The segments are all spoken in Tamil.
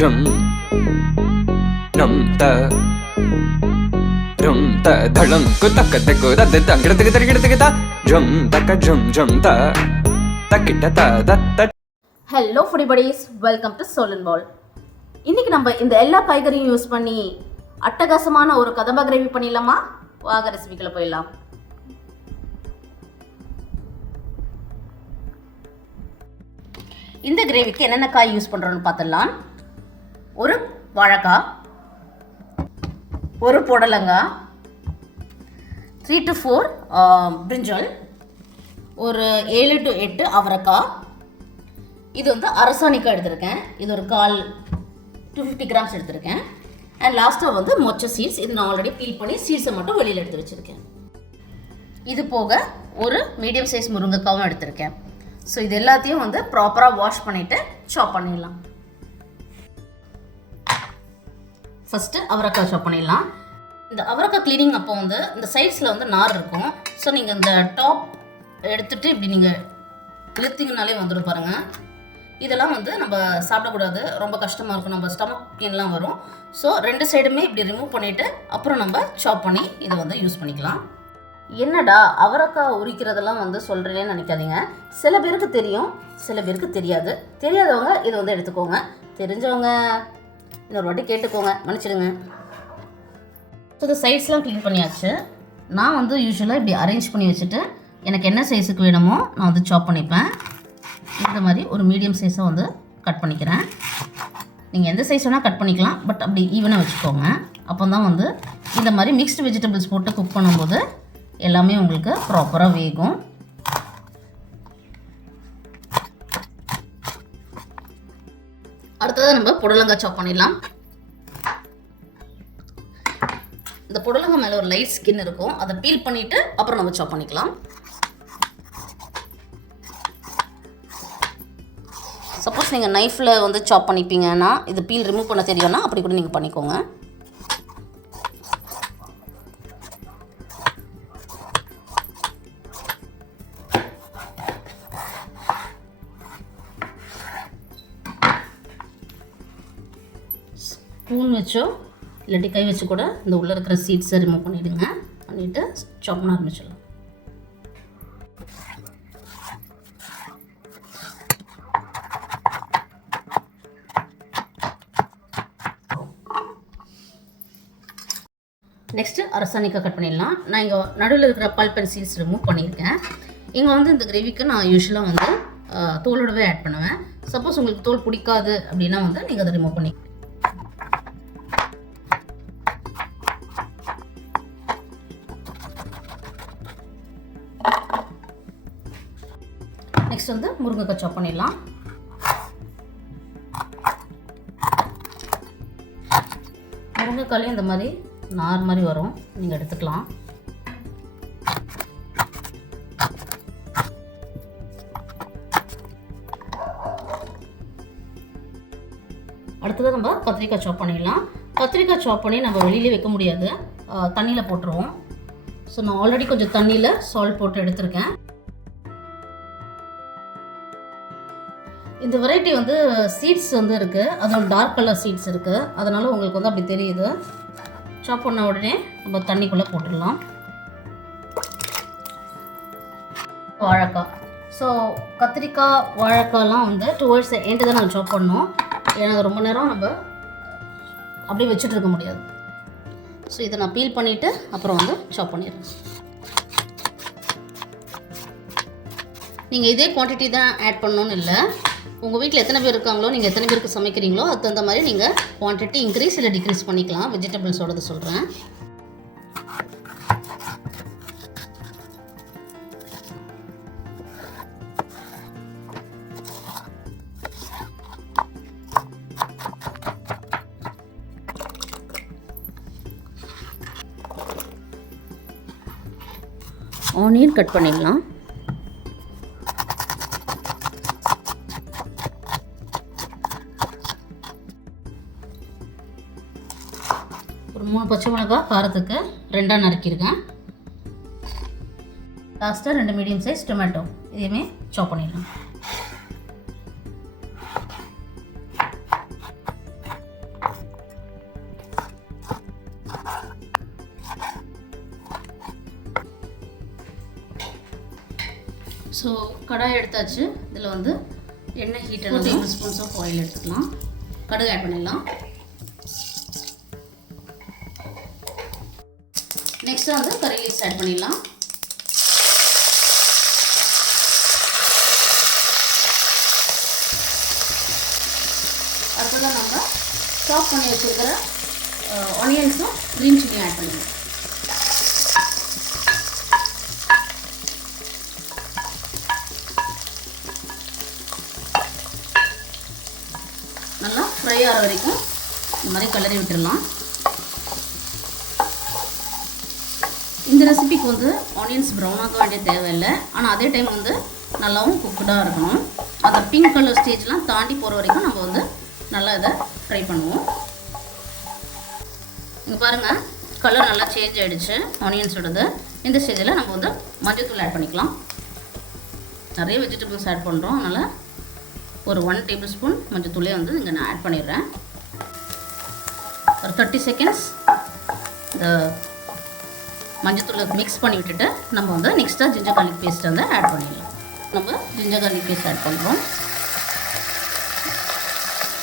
jum num ta rum ta dhalam kutak tak da da gradagradagradagada ta jum ta takita ta da. Hello foodie buddies, welcome to soul and பால். இன்றைக்கி நம்ம இந்த எல்லா காய்கறியும் யூஸ் பண்ணி அட்டகாசமான ஒரு கதம்ப கிரேவி பண்ணிடலாமா? வாங்க ரெசிபிக்குள்ள போயிடலாம். இந்த கிரேவிக்கு என்னென்ன காய் யூஸ் பண்ணுறோன்னு பார்த்துடலாம். ஒரு வாழைக்காய், ஒரு புடலங்காய், 3 to 4 பிரிஞ்சால், ஒரு 7 to 8 அவரைக்காய். இது வந்து அரசாணிக்காய் எடுத்திருக்கேன். இது ஒரு 250 கிராம்ஸ் எடுத்திருக்கேன். அண்ட் லாஸ்ட்டாக வந்து மொச்சை சீட்ஸ். இது நான் ஆல்ரெடி பீல் பண்ணி சீட்ஸை மட்டும் வெளியில் எடுத்து வச்சுருக்கேன். இது போக ஒரு மீடியம் சைஸ் முருங்கைக்காவும் எடுத்திருக்கேன். ஸோ இது எல்லாத்தையும் வந்து ப்ராப்பராக வாஷ் பண்ணிவிட்டு சாப் பண்ணிடலாம். ஃபஸ்ட்டு அவரைக்காய் சாப் பண்ணிடலாம். இந்த அவரைக்காய் க்ளீனிங் அப்போ வந்து இந்த சைட்ஸில் வந்து நார் இருக்கும். ஸோ நீங்கள் இந்த டாப் எடுத்துகிட்டு இப்படி நீங்கள் இழுத்திங்கனாலே வந்துடும் பாருங்கள். இதெல்லாம் வந்து நம்ம சாப்பிடக்கூடாது, ரொம்ப கஷ்டமாக இருக்கும், நம்ம ஸ்டமக் பெயின்லாம் வரும். ஸோ 2 சைடுமே இப்படி ரிமூவ் பண்ணிவிட்டு அப்புறம் நம்ம சாப் பண்ணி இதை வந்து யூஸ் பண்ணிக்கலாம். என்னடா அவரைக்காய் உரிக்கிறதெல்லாம் வந்து சொல்கிறேன்னு நினைக்காதீங்க. சில பேருக்கு தெரியும், சில பேருக்கு தெரியாது. தெரியாதவங்க இதை வந்து எடுத்துக்கோங்க, தெரிஞ்சவங்க இன்னொரு வாட்டி கேட்டுக்கோங்க, மன்னிச்சிடுங்க. ஸோ இந்த சைட்ஸ்லாம் க்ளீன் பண்ணியாச்சு. நான் வந்து யூஸ்வலாக இப்படி அரேஞ்ச் பண்ணி வச்சுட்டு எனக்கு என்ன சைஸுக்கு வேணுமோ நான் வந்து சாப் பண்ணிப்பேன். இந்த மாதிரி ஒரு மீடியம் சைஸை வந்து கட் பண்ணிக்கிறேன். நீங்கள் எந்த சைஸ் வேணால் கட் பண்ணிக்கலாம், பட் அப்படி ஈவனாக வச்சுக்கோங்க. அப்போ தான் வந்து இந்த மாதிரி மிக்ஸ்டு வெஜிடபிள்ஸ் போட்டு குக் பண்ணும்போது எல்லாமே உங்களுக்கு ப்ராப்பராக வேகும். அடுத்ததாக நம்ம புடலங்காய் சாப் பண்ணிடலாம். இந்த புடலங்காய் மேலே ஒரு லைட் ஸ்கின் இருக்கும், அதை பீல் பண்ணிவிட்டு அப்புறம் நம்ம சாப் பண்ணிக்கலாம். சப்போஸ் நீங்கள் நைஃப்பில் வந்து சாப் பண்ணிப்பீங்கன்னா, இது பீல் ரிமூவ் பண்ண தெரியும்னா அப்படி கூட நீங்கள் பண்ணிக்கோங்க. ஸ்பூன் வச்சோ இல்லாட்டி கை வச்சு கூட இந்த உள்ளே இருக்கிற சீட்ஸை ரிமூவ் பண்ணிவிடுங்க. பண்ணிவிட்டு சாப் பண்ண ஆரம்பிச்சிடலாம். நெக்ஸ்ட்டு அரசாணிக்காய் கட் பண்ணிடலாம். நான் இங்கே நடுவில் இருக்கிற பல்ப் அண்ட் சீட்ஸ் ரிமூவ் பண்ணியிருக்கேன். இங்கே வந்து இந்த கிரேவிக்கு நான் யூஸ்வலாக வந்து தோலோடவே ஆட் பண்ணுவேன். சப்போஸ் உங்களுக்கு தோல் பிடிக்காது அப்படின்னா வந்து நீங்கள் அதை ரிமூவ் பண்ணி. நெக்ஸ்ட் வந்து முருங்கைக்காய் சாப் பண்ணிடலாம். முருங்கைக்காலையும் இந்த மாதிரி நார் மாதிரி வரும், நீங்கள் எடுத்துக்கலாம். அடுத்தது நம்ம கத்திரிக்காய் சாப் பண்ணிடலாம். கத்திரிக்காய் சாப் பண்ணி நம்ம வெளியிலே வைக்க முடியாது, தண்ணியில் போட்டுருவோம். ஸோ நான் ஆல்ரெடி கொஞ்சம் தண்ணியில் சால்ட் போட்டு எடுத்திருக்கேன். இந்த வெரைட்டி வந்து சீட்ஸ் வந்து இருக்குது, அதுவும் டார்க் கலர் சீட்ஸ் இருக்குது, அதனால் உங்களுக்கு வந்து அப்படி தெரியுது. சாப் பண்ண உடனே நம்ம தண்ணிக்குள்ளே போட்டுடலாம். வாழைக்காய், ஸோ கத்திரிக்காய் வாழைக்காய்லாம் வந்து டுவர்ட்ஸ் எண்டு தான் நம்ம சாப் பண்ணோம். ஏன்னா ரொம்ப நேரம் நம்ம அப்படியே வச்சுட்டு இருக்க முடியாது. ஸோ இதை நான் பீல் பண்ணிவிட்டு அப்புறம் வந்து சாப் பண்ணிடுறேன். நீங்கள் இதே குவான்டிட்டி தான் ஆட் பண்ணணும்னு இல்லை. உங்கள் வீட்டில் எத்தனை பேர் இருக்காங்களோ, நீங்கள் எத்தனை பேருக்கு சமைக்கிறீங்களோ அதுக்கு தகுந்த மாதிரி நீங்கள் குவான்டிட்டி இன்க்ரீஸ் இல்லை டிக்ரீஸ் பண்ணிக்கலாம். வெஜிடபிள்ஸோடது சொல்கிறேன். ஆனியன் கட் பண்ணிடலாம். ஒரு 3 பச்சை மிளகாய் காரத்துக்கு 2ஆக நறுக்கியிருக்கேன். லாஸ்ட்டாக 2 மீடியம் சைஸ் டொமேட்டோ, இதையுமே சாப் பண்ணிடலாம். ஸோ கடாய் எடுத்தாச்சு. இதில் வந்து எண்ணெய் heat 2 tablespoons of oil எடுத்துக்கலாம். கடுகு ஆட் பண்ணிடலாம். நெக்ஸ்ட்டு வந்து கறி லீவ்ஸ் ஆட் பண்ணிடலாம். அடுத்ததான் நம்ம சாப் பண்ணி வச்சுருக்கிற ஆனியன்ஸும் க்ரீன் சில்லியும் ஆட் பண்ணிடலாம். நல்லா ஃப்ரை ஆகிற வரைக்கும் இந்த மாதிரி கிளறி விட்டுடலாம். இந்த ரெசிபிக்கு வந்து ஆனியன்ஸ் ப்ரௌன் ஆக வேண்டிய தேவையில்லை. ஆனால் அதே டைம் வந்து நல்லாவும் குக்குடாக இருக்கணும். அந்த பிங்க் கலர் ஸ்டேஜ்லாம் தாண்டி போகிற வரைக்கும் நம்ம வந்து நல்லா இதை ஃப்ரை பண்ணுவோம். இங்கே பாருங்கள், கலர் நல்லா சேஞ்ச் ஆகிடுச்சு ஆனியன்ஸோடது. இந்த ஸ்டேஜில் நம்ம வந்து மஞ்சள்தூள் ஆட் பண்ணிக்கலாம். நிறைய வெஜிடபிள்ஸ் ஆட் பண்ணுறோம், அதனால் ஒரு 1 டேபிள் ஸ்பூன் மஞ்சள்தூளே வந்து இங்கே நான் ஆட் பண்ணிடுறேன். ஒரு 30 செகண்ட்ஸ் இந்த மஞ்சள்தூளை மிக்ஸ் பண்ணி விட்டுட்டு நம்ம வந்து நெக்ஸ்ட்டாக ஜிஞ்சர் கார்லிக் பேஸ்ட் வந்து ஆட் பண்ணிடலாம். நம்ம ஜிஞ்சர் கார்லிக் பேஸ்ட் ஆட் பண்ணுறோம்.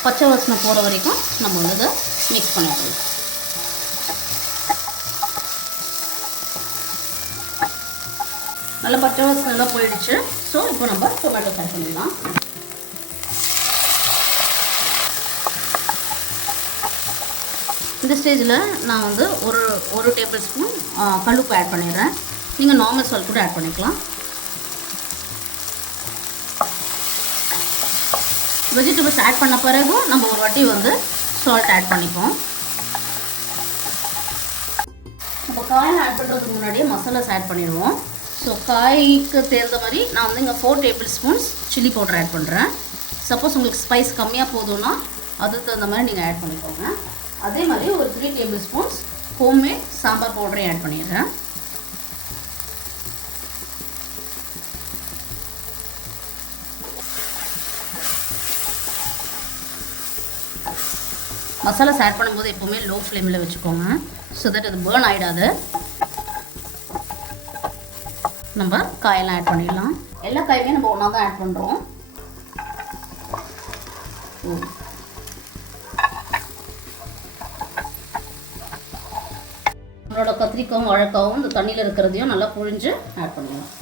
பச்சை வாசனை போகிற வரைக்கும் நம்ம வந்து இதை மிக்ஸ் பண்ணிடலாம். நல்லா பச்சை வாசனை எல்லாம் போயிடுச்சு. ஸோ இப்போ நம்ம டொமேட்டோ ஆட் பண்ணிடலாம். இந்த ஸ்டேஜில் நான் வந்து ஒரு டேபிள் ஸ்பூன் கல்லுப்பு ஆட் பண்ணிடுறேன். நீங்கள் நார்மல் சால்ட் கூட ஆட் பண்ணிக்கலாம். வெஜிடபிள்ஸ் ஆட் பண்ண பிறகும் நம்ம ஒரு வாட்டி வந்து சால்ட் ஆட் பண்ணிப்போம். இப்போ காய் ஆட் பண்ணுறதுக்கு முன்னாடியே மசாலாஸ் ஆட் பண்ணிடுவோம். ஸோ காய்க்கு தேர்ந்த மாதிரி நான் வந்து இங்கே 4 tablespoons chilli powder add பண்ணுறேன். சப்போஸ் உங்களுக்கு ஸ்பைஸ் கம்மியாக போதும்னா அதுக்கு தகுந்த மாதிரி நீங்கள் ஆட் பண்ணிக்கோங்க. அதே மாதிரி ஒரு 3 டேபிள் ஸ்பூன்ஸ் ஹோம்மேட் சாம்பார் பவுடரையும் ஆட் பண்ணிடுறேன். மசாலாஸ் ஆட் பண்ணும்போது எப்போவுமே லோ ஃப்ளேமில் வச்சுக்கோங்க. ஸோ தட் அது பேர்ன் ஆகிடாது. நம்ம காயெல்லாம் ஆட் பண்ணிடலாம். எல்லா காயுமே நம்ம ஒன்றா தான் ஆட் பண்ணுறோம். நம்மளோட கத்திரிக்காயும் வாழைக்காவும் இந்த தண்ணியில் இருக்கிறதையும் நல்லா புழிஞ்சு ஆட் பண்ணிடலாம்.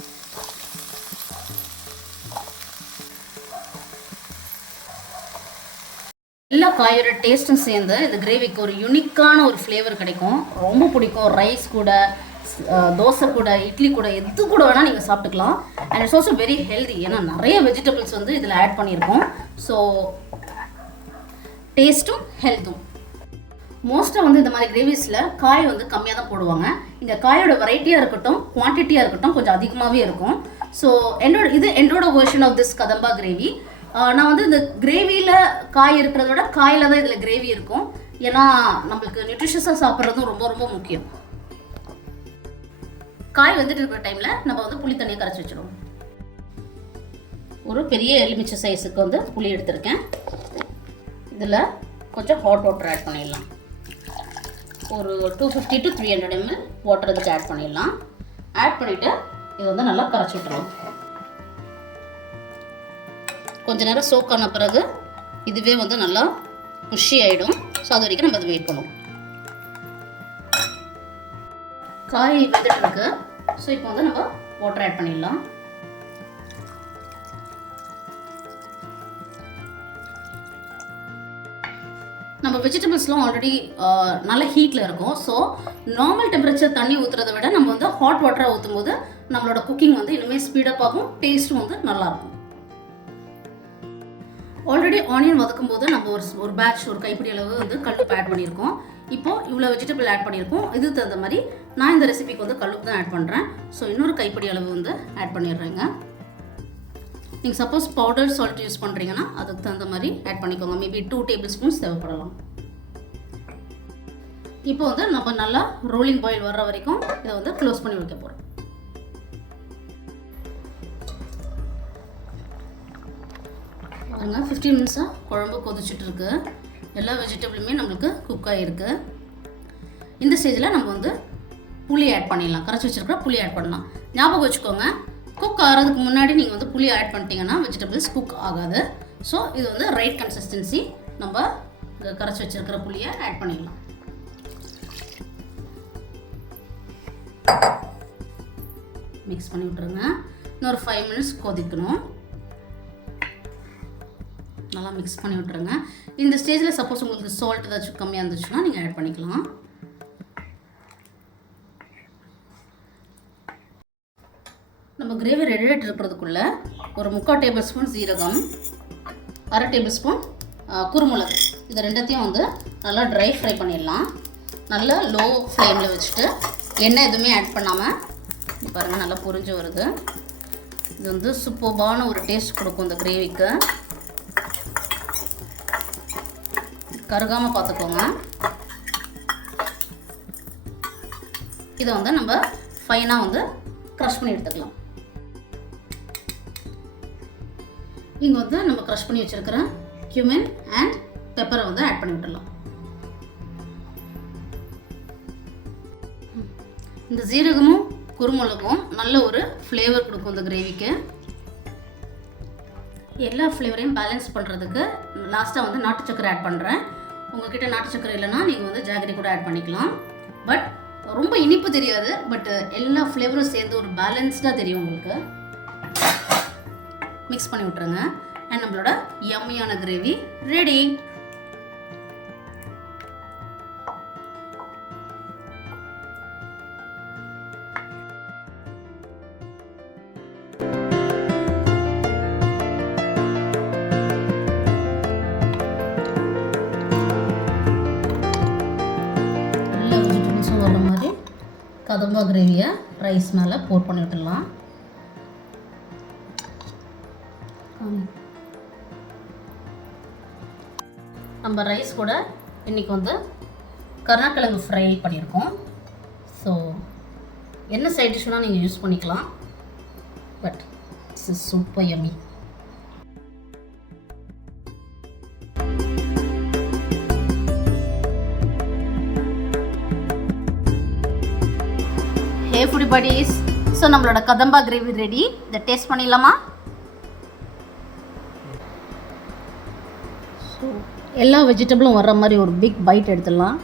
எல்லா காயோட டேஸ்ட்டும் சேர்ந்து இந்த கிரேவிக்கு ஒரு யூனிக்கான ஒரு ஃப்ளேவர் கிடைக்கும். ரொம்ப பிடிக்கும். ரைஸ் கூட, தோசை கூட, இட்லி கூட, எது கூட வேணால் நீங்கள் சாப்பிட்டுக்கலாம். And it's also very healthy. ஏன்னா நிறைய வெஜிடபிள்ஸ் வந்து இதில் ஆட் பண்ணியிருக்கோம். ஸோ டேஸ்ட்டும் ஹெல்த்தும். மோஸ்ட்டாக வந்து இந்த மாதிரி கிரேவிஸில் காய் வந்து கம்மியாக தான் போடுவாங்க. இந்த காயோட வெரைட்டியாக இருக்கட்டும், குவான்டிட்டியாக இருக்கட்டும், கொஞ்சம் அதிகமாகவே இருக்கும். ஸோ என்னோட version of this kadamba gravy. நான் வந்து இந்த கிரேவியில் காய் இருக்கிறத விட காயில் தான் இதில் கிரேவி இருக்கும். ஏன்னா நம்மளுக்கு நியூட்ரிஷியஸாக சாப்பிட்றதும் ரொம்ப ரொம்ப முக்கியம். காய் வந்துட்டு இருக்கிற டைமில் நம்ம வந்து புளி தண்ணியை கரைச்சி வச்சிடுவோம். ஒரு பெரிய எலுமிச்சை சைஸுக்கு வந்து புளி எடுத்திருக்கேன். இதில் கொஞ்சம் ஹாட் வாட்டர் ஆட் பண்ணிடலாம். ஒரு 250 to 300 ml வாட்டர் இதுக்கு ஆட் பண்ணிடலாம். ஆட் பண்ணிவிட்டு இது வந்து நல்லா கரைச்சி விட்டுருவோம். கொஞ்ச நேரம் சோக் ஆன பிறகு இதுவே வந்து நல்லா குஷி ஆகிடும். ஸோ அது வரைக்கும் நம்ம அதை வெயிட் பண்ணுவோம். காய் வெந்துட்டு இருக்கு. ஸோ இப்போ வந்து நம்ம வாட்டர் ஆட் பண்ணிடலாம். நம்ம வெஜிடபிள்ஸ்லாம் ஆல்ரெடி நல்ல ஹீட்டில் இருக்கும். ஸோ நார்மல் டெம்பரேச்சர் தண்ணி ஊற்றுறதை விட நம்ம வந்து ஹாட் வாட்டராக ஊற்றும் போது நம்மளோட குக்கிங் வந்து இன்னுமே ஸ்பீடப் ஆகும். டேஸ்ட்டும் வந்து நல்லாயிருக்கும். ஆல்ரெடி ஆனியன் வதக்கும் போது நம்ம ஒரு பேட்ச் ஒரு கைப்பிடி அளவு வந்து கல்லுப்பு ஆட் பண்ணியிருக்கோம். இப்போது இவ்வளோ வெஜிடபிள் ஆட் பண்ணியிருக்கோம். இதுக்கு தகுந்த மாதிரி நான் இந்த ரெசிபிக்கு வந்து கல்லுப்பு தான் ஆட் பண்ணுறேன். ஸோ இன்னொரு கைப்பிடி அளவு வந்து ஆட் பண்ணிடுறேங்க. நீங்கள் சப்போஸ் பவுடர் சால்ட் யூஸ் பண்ணுறீங்கன்னா அதுக்கு தகுந்த மாதிரி ஆட் பண்ணிக்கோங்க. மேபி 2 டேபிள் ஸ்பூன்ஸ் தேவைப்படலாம். இப்போ வந்து நம்ம நல்லா ரோலிங் பாயில் வர்ற வரைக்கும் இதை வந்து க்ளோஸ் பண்ணி வைக்க போகிறோம். பாருங்க, 15 மினிட்ஸாக குழம்பு கொதிச்சுட்டு இருக்கு. எல்லா வெஜிடபிளுமே நம்மளுக்கு குக் ஆகிருக்கு. இந்த ஸ்டேஜில் நம்ம வந்து புளி ஆட் பண்ணிடலாம். கரைச்சி வச்சுருக்கிற புளி ஆட் பண்ணலாம். ஞாபகம் வச்சுக்கோங்க, குக் ஆகிறதுக்கு முன்னாடி நீங்கள் வந்து புளி ஆட் பண்ணிட்டீங்கன்னா வெஜிடபிள்ஸ் குக் ஆகாது. ஸோ இது வந்து ரைட் கன்சிஸ்டன்சி. நம்ம கரைச்சி வச்சுருக்கிற புளியை ஆட் பண்ணிடலாம். மிக்ஸ் பண்ணி விட்டுருங்க. இன்னொரு 5 minutes கொதிக்கணும். நல்லா மிக்ஸ் பண்ணி விட்டுருங்க. இந்த ஸ்டேஜில் சப்போஸ் உங்களுக்கு சால்ட் ஏதாச்சும் கம்மியாக இருந்துச்சுன்னா நீங்கள் ஆட் பண்ணிக்கலாம். நம்ம கிரேவி ரெடி ஆகிட்டு இருக்கிறதுக்குள்ளே ஒரு 3/4 tablespoon சீரகம், 1/2 tablespoon குருமிளகு, இது ரெண்டத்தையும் வந்து நல்லா ட்ரை ஃப்ரை பண்ணிடலாம். நல்லா லோ ஃப்ளேமில் வச்சுட்டு எண்ணெய் எதுவுமே ஆட் பண்ணாமல் பாருங்கள் நல்லா பொரிஞ்சு வருது. இது வந்து சூப்பர்பான ஒரு டேஸ்ட் கொடுக்கும் இந்த கிரேவிக்கு. கருகாமல் பார்த்துக்கோங்க. இதை வந்து நம்ம ஃபைனாக வந்து க்ரஷ் பண்ணி எடுத்துக்கலாம். இங்கே வந்து நம்ம க்ரஷ் பண்ணி வச்சுருக்கிற cumin அண்ட் பெப்பரை வந்து ஆட் பண்ணி விட்டுடலாம். இந்த சீரகமும் குருமிளகும் நல்ல ஒரு ஃப்ளேவர் கொடுக்கும் இந்த கிரேவிக்கு. எல்லா ஃப்ளேவரையும் பேலன்ஸ் பண்ணுறதுக்கு லாஸ்ட்டாக வந்து நாட்டு சக்கரை ஆட் பண்ணுறேன். உங்கள்கிட்ட நாட்டு சக்கரை இல்லைன்னா நீங்கள் வந்து ஜாகரி கூட ஆட் பண்ணிக்கலாம். பட் ரொம்ப இனிப்பு தெரியாது, பட் எல்லா ஃப்ளேவரும் சேர்ந்து ஒரு பேலன்ஸ்டாக தெரியும் உங்களுக்கு. மிக்ஸ் பண்ணி விட்டுருங்க. அண்ட் நம்மளோட யம்மியான கிரேவி ரெடி. எல்லா வெஜிடபிள்ஸும் வர மாதிரி கதம்பா கிரேவியை ரைஸ் மேலே போர் பண்ணி விட்டுடலாம். நம்ம ரைஸ் கூட இன்றைக்கி வந்து கருணக்கிழங்கு ஃப்ரை பண்ணியிருக்கோம். ஸோ என்ன சைட் டிஷ்ஷுனா நீங்கள் யூஸ் பண்ணிக்கலாம். But it's is super yummy. Hey foodie buddies, so நம்மளோட கதம்பா கிரேவி ரெடி. இதை டேஸ்ட் பண்ணிடலாமா? ஸோ எல்லா வெஜிடபிளும் வர்ற மாதிரி ஒரு பிக் பைட் எடுத்துடலாம்.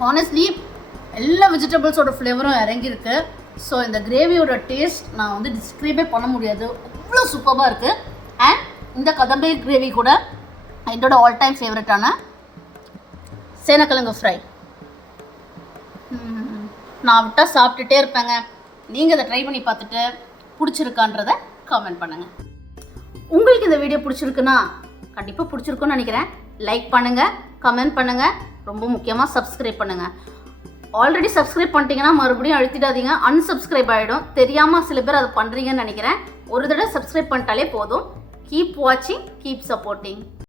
ஹானஸ்ட்லி எல்லா வெஜிடபிள்ஸோட ஃப்ளேவரும் இறங்கியிருக்கு. ஸோ இந்த கிரேவியோட டேஸ்ட் நான் வந்து டிஸ்கிரைபே பண்ண முடியாது, அவ்வளோ சூப்பராக இருக்குது. அண்ட் இந்த கதம்பை கிரேவி கூட என்னோட ஆல் டைம் ஃபேவரட்டான சேனக்கிழங்கு ஃப்ரை நான் விட்டால் சாப்பிட்டுட்டே இருப்பேங்க. நீங்கள் இதை ட்ரை பண்ணி பார்த்துட்டு பிடிச்சிருக்கான்றதை கமெண்ட் பண்ணுங்கள். உங்களுக்கு இந்த வீடியோ பிடிச்சிருக்குன்னா கண்டிப்பாக பிடிச்சிருக்குன்னு நினைக்கிறேன். லைக் பண்ணுங்கள், கமெண்ட் பண்ணுங்கள், ரொம்ப முக்கியமாக சப்ஸ்கிரைப் பண்ணுங்கள். ஆல்ரெடி சப்ஸ்கிரைப் பண்ணிட்டீங்கன்னா மறுபடியும் அழுத்திடாதீங்க, அன்சப்ஸ்கிரைப் ஆகிடும். தெரியாமல் சில பேர் அதை பண்ணுறீங்கன்னு நினைக்கிறேன். ஒரு தடவை சப்ஸ்கிரைப் பண்ணிட்டாலே போதும். கீப் வாட்சிங், கீப் சப்போர்ட்டிங்.